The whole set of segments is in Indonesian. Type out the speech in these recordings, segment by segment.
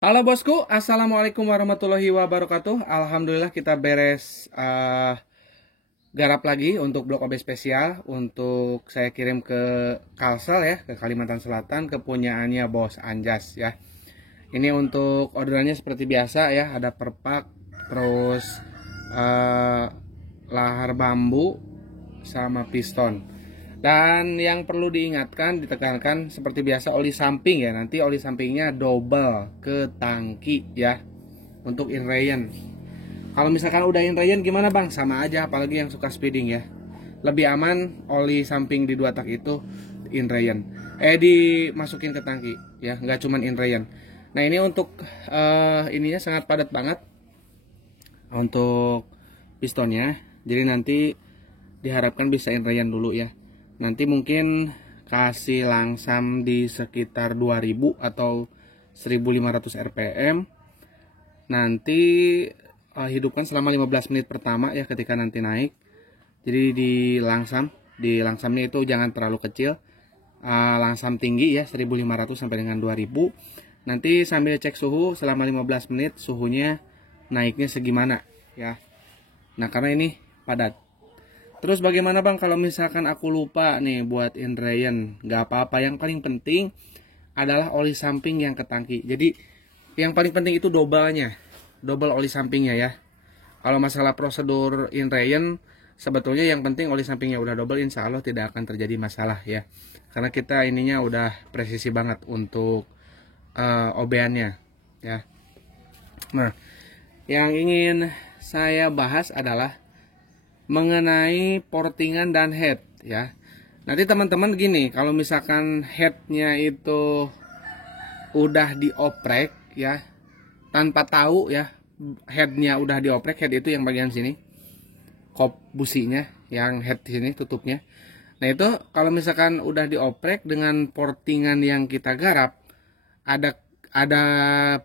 Halo bosku, assalamualaikum warahmatullahi wabarakatuh. Alhamdulillah kita beres garap lagi untuk blok OB spesial untuk saya kirim ke Kalsel ya, ke Kalimantan Selatan, kepunyaannya Bos Anjas ya. Ini untuk orderannya seperti biasa ya, ada perpak, terus eh, lahar bambu sama piston. Dan yang perlu diingatkan, ditekankan seperti biasa oli samping ya. Nanti oli sampingnya double ke tangki ya untuk inrayen. Kalau misalkan udah inrayen gimana bang? Sama aja, apalagi yang suka speeding ya. Lebih aman oli samping di dua tak itu inrayen. Dimasukin ke tangki ya, nggak cuman inrayen. Nah ini untuk ininya sangat padat banget untuk pistonnya. Jadi nanti diharapkan bisa inrayen dulu ya. Nanti mungkin kasih langsam di sekitar 2000 atau 1500 rpm. Nanti hidupkan selama 15 menit pertama ya ketika nanti naik. Jadi di langsamnya itu jangan terlalu kecil. Langsam tinggi ya 1500 sampai dengan 2000. Nanti sambil cek suhu selama 15 menit suhunya naiknya segimana ya. Nah, karena ini padat. Terus bagaimana bang kalau misalkan aku lupa nih buat inrayen? Gak apa-apa, yang paling penting adalah oli samping yang ke tangki. Jadi yang paling penting itu double oli sampingnya ya. Kalau masalah prosedur inrayen, sebetulnya yang penting oli sampingnya udah double, insya Allah tidak akan terjadi masalah ya. Karena kita ininya udah presisi banget untuk OB-annya ya. Nah, yang ingin saya bahas adalah mengenai portingan dan head ya. Nanti teman-teman gini, kalau misalkan headnya itu udah dioprek ya, tanpa tahu ya, headnya udah dioprek, head itu yang bagian sini, kop businya, yang head sini tutupnya. Nah itu kalau misalkan udah dioprek dengan portingan yang kita garap, ada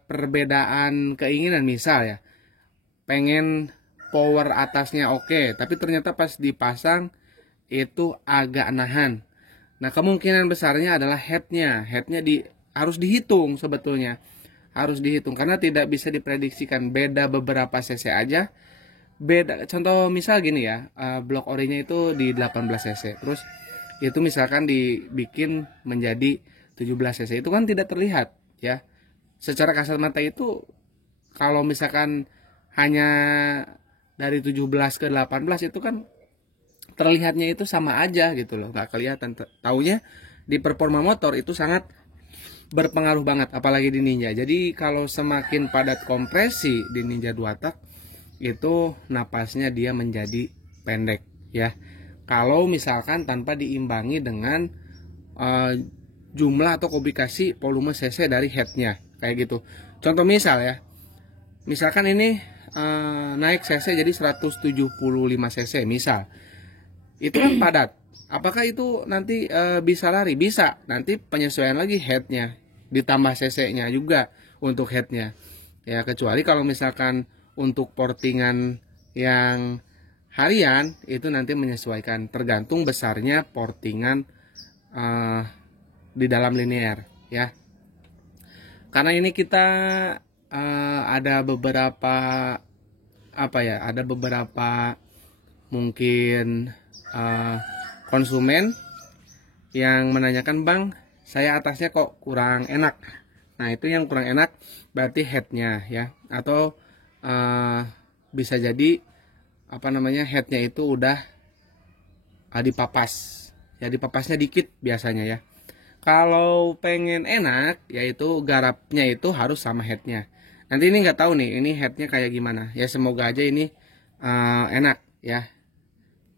perbedaan keinginan, misal ya, pengen power atasnya oke, tapi ternyata pas dipasang itu agak nahan. Nah kemungkinan besarnya adalah headnya harus dihitung, sebetulnya harus dihitung karena tidak bisa diprediksikan, beda beberapa cc aja. Beda, contoh misal gini ya, blok orinya itu di 18 cc, terus itu misalkan dibikin menjadi 17 cc, itu kan tidak terlihat ya secara kasat mata. Itu kalau misalkan hanya dari 17 ke 18 itu kan terlihatnya itu sama aja gitu loh, nggak kelihatan. Taunya di performa motor itu sangat berpengaruh banget, apalagi di Ninja. Jadi kalau semakin padat kompresi di Ninja 2 tak itu napasnya dia menjadi pendek ya. Kalau misalkan tanpa diimbangi dengan jumlah atau kubikasi volume cc dari headnya kayak gitu. Contoh misal ya, misalkan ini naik cc jadi 175 cc misal, itu kan padat. Apakah itu nanti bisa lari? Bisa. Nanti penyesuaian lagi headnya, ditambah cc-nya juga untuk headnya ya. Kecuali kalau misalkan untuk portingan yang harian itu nanti menyesuaikan, tergantung besarnya portingan di dalam linear ya. Karena ini kita ada beberapa ada beberapa mungkin konsumen yang menanyakan, bang saya atasnya kok kurang enak. Nah itu yang kurang enak berarti headnya ya, atau bisa jadi headnya itu udah dipapas ya, dipapasnya dikit biasanya ya. Kalau pengen enak, yaitu garapnya itu harus sama headnya. Nanti ini nggak tahu nih, ini headnya kayak gimana. Ya semoga aja ini enak ya,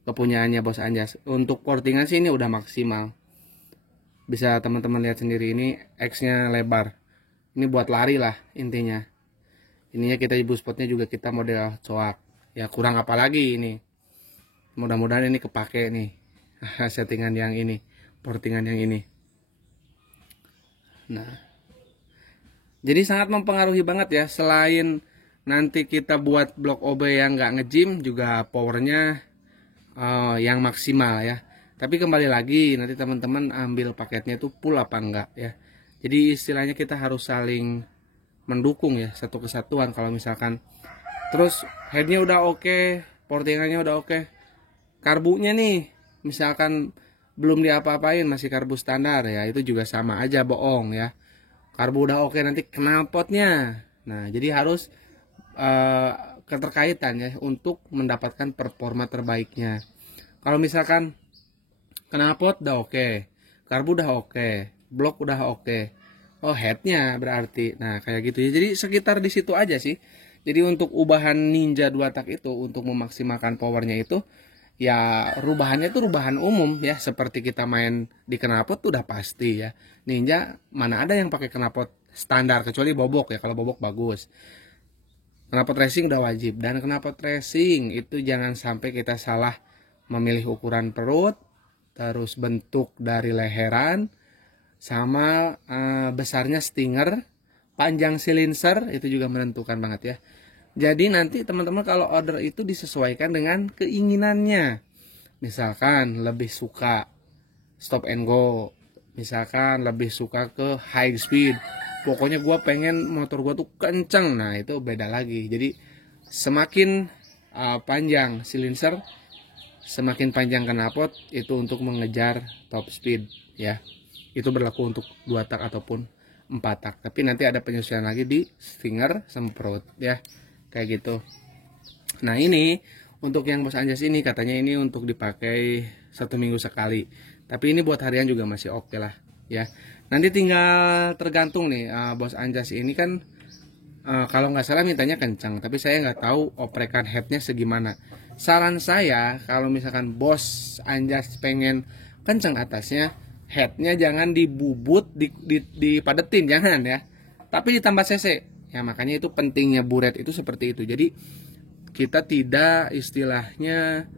kepunyaannya Bos Anjas. Untuk portingan sih ini udah maksimal. Bisa teman-teman lihat sendiri, ini X-nya lebar. Ini buat lari lah intinya. Ininya kita ibu spotnya juga kita model coak. Ya kurang apa lagi ini. Mudah-mudahan ini kepake nih settingan yang ini, portingan yang ini. Nah, jadi sangat mempengaruhi banget ya. Selain nanti kita buat blok OB yang nggak ngejim, juga powernya yang maksimal ya. Tapi kembali lagi nanti teman-teman ambil paketnya itu full apa enggak ya. Jadi istilahnya kita harus saling mendukung ya, satu kesatuan. Kalau misalkan terus headnya udah oke, portingannya udah oke, karbunya nih misalkan belum diapa-apain, masih karbu standar ya, itu juga sama aja bohong ya. Karbu udah oke, nanti knalpotnya. Nah, jadi harus keterkaitan ya untuk mendapatkan performa terbaiknya. Kalau misalkan knalpot udah oke, karbu udah oke, blok udah oke, oh headnya berarti. Nah, kayak gitu ya. Jadi sekitar di situ aja sih. Jadi untuk ubahan Ninja 2 tak itu, untuk memaksimalkan powernya itu, ya rubahannya itu rubahan umum ya, seperti kita main di knalpot tuh udah pasti ya. Ninja mana ada yang pakai knalpot standar, kecuali bobok ya, kalau bobok bagus. Knalpot racing udah wajib, dan knalpot racing itu jangan sampai kita salah memilih ukuran perut, terus bentuk dari leheran, sama besarnya stinger, panjang silinser, itu juga menentukan banget ya. Jadi nanti teman-teman kalau order itu disesuaikan dengan keinginannya. Misalkan lebih suka stop and go, misalkan lebih suka ke high speed, pokoknya gue pengen motor gue tuh kenceng, nah itu beda lagi. Jadi semakin panjang silinser, semakin panjang knalpot, itu untuk mengejar top speed ya. Itu berlaku untuk 2 tak ataupun 4 tak. Tapi nanti ada penyesuaian lagi di stinger semprot ya, kayak gitu. Nah, ini untuk yang Bos Anjas ini katanya ini untuk dipakai 1 minggu sekali. Tapi ini buat harian juga masih oke lah ya. Nanti tinggal tergantung nih, Bos Anjas ini kan kalau nggak salah mintanya kencang, tapi saya nggak tahu oprekan headnya segimana. Saran saya kalau misalkan Bos Anjas pengen kencang atasnya, headnya jangan dibubut, dipadetin, jangan ya, tapi ditambah cc ya. Makanya itu pentingnya buret itu seperti itu. Jadi kita tidak istilahnya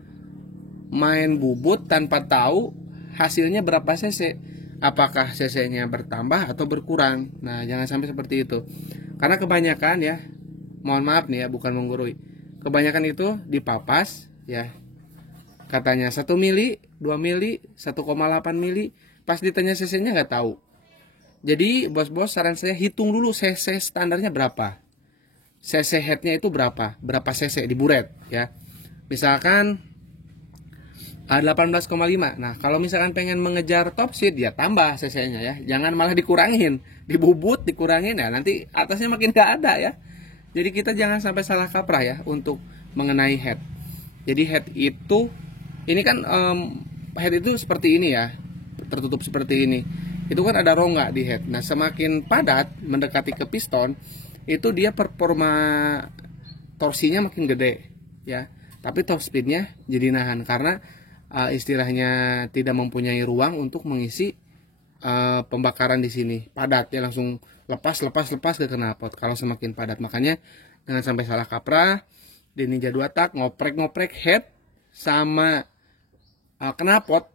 main bubut tanpa tahu hasilnya berapa cc, apakah cc nya bertambah atau berkurang. Nah, jangan sampai seperti itu, karena kebanyakan ya, mohon maaf nih ya, bukan menggurui, kebanyakan itu dipapas ya, katanya 1 mili, 2 mili, 1,8 mili, pas ditanya cc-nya nggak tahu. Jadi bos-bos, saran saya hitung dulu cc standarnya berapa, cc headnya itu berapa cc di buret ya. Misalkan 18,5. Nah, kalau misalkan pengen mengejar top speed ya tambah cc-nya ya, jangan malah dikurangin, dibubut dikurangin ya, nanti atasnya makin nggak ada ya. Jadi kita jangan sampai salah kaprah ya untuk mengenai head. Jadi head itu, ini kan head itu seperti ini ya, tertutup seperti ini. Itu kan ada rongga di head. Nah, semakin padat mendekati ke piston, itu dia performa torsinya makin gede ya. Tapi top speednya jadi nahan, karena istilahnya tidak mempunyai ruang untuk mengisi pembakaran di sini. Padat ya, langsung lepas ke knalpot kalau semakin padat. Makanya jangan sampai salah kaprah di Ninja 2 tak, ngoprek head sama knalpot.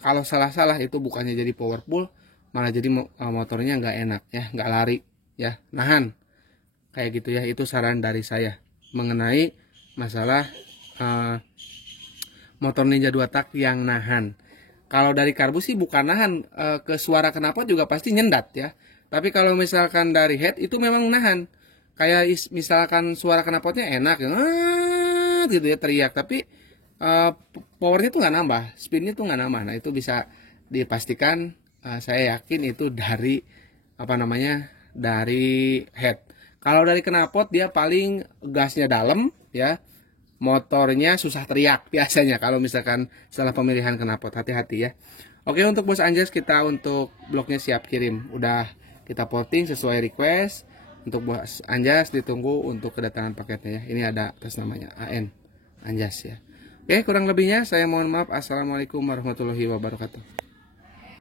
Kalau salah-salah itu bukannya jadi powerful, malah jadi motornya nggak enak ya, nggak lari ya, nahan kayak gitu ya. Itu saran dari saya mengenai masalah motor Ninja 2 tak yang nahan. Kalau dari karbu sih bukan nahan, ke suara knalpot juga pasti nyendat ya. Tapi kalau misalkan dari head itu memang nahan. Kayak misalkan suara knalpotnya enak ya, gitu ya, teriak, tapi powernya tuh nggak nambah, speednya tuh nggak nambah. Nah, itu bisa dipastikan, saya yakin itu dari dari head. Kalau dari knalpot dia paling gasnya dalam ya, motornya susah teriak biasanya kalau misalkan salah pemilihan knalpot. Hati-hati ya. Oke, untuk Bos Anjas kita untuk bloknya siap kirim, udah kita porting sesuai request. Untuk Bos Anjas ditunggu untuk kedatangan paketnya ya. Ini ada atas namanya AN Anjas ya. Oke, kurang lebihnya saya mohon maaf. Assalamualaikum warahmatullahi wabarakatuh.